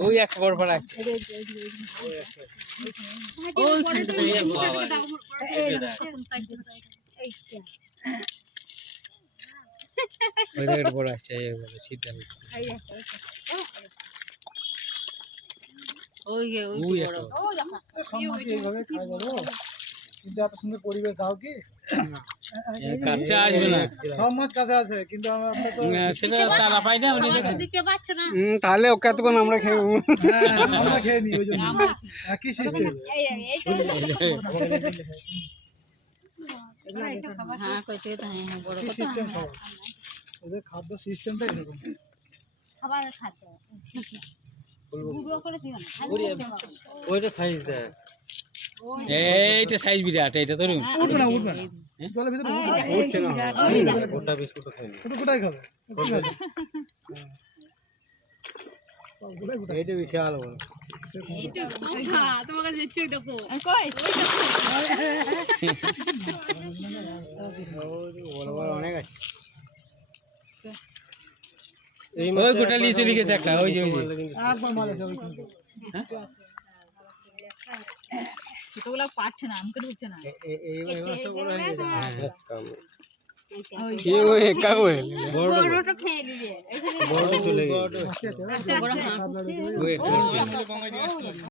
ওই একটা বড় পাড়া আছে ওই খানটাতে ওই একটা বড় আছে এই বড় সিদ্ধান্ত ওই ওই একটা সব মাছ এইভাবে খাই বলো কিন্তু এত সুন্দর পরিবেশ দাও কি কাছে আসবে না সব মাছ কাছে আছে কিন্তু আমরা তো সেটা তারা পাই না দিতে পারছো না তাহলে ওকে এতক্ষণ আমরা খেয়ে হ্যাঁ আমরা খেয়ে নিই ওই জন্য একই সিস্টেম হ্যাঁ কই থেকে তো হ্যাঁ বড় কথা সিস্টেম খাওয়া ওদের খাদ্য সিস্টেমটা এরকম খাবার খাদ্য গুঁড়ো করে দিও না ওইটা সাইজ দেয় এইটা সাইজ বিরাট এটা ধরুন উঠবে না জলের ভিতরে উঠছে না গোটা বিস্কুট খাইনি শুধু গোটাই খাবে কি খাবে সব গোটাই গোটাই এইটা বিশাল বড় তোমাকে দিচ্ছি দেখো কই বড় বড় অনেক আছে ওই গোটা নিয়ে চলে গেছে একটা ওই যে একবার মাল আছে ওই ছোটগুলো পারছে না আমাকে ঢুকছে না এই মাছটা বড় হয়ে গেছে বড়টা খেয়ে নিবে বড় চলে গেছে বড় হ্যাঁ ওই একটা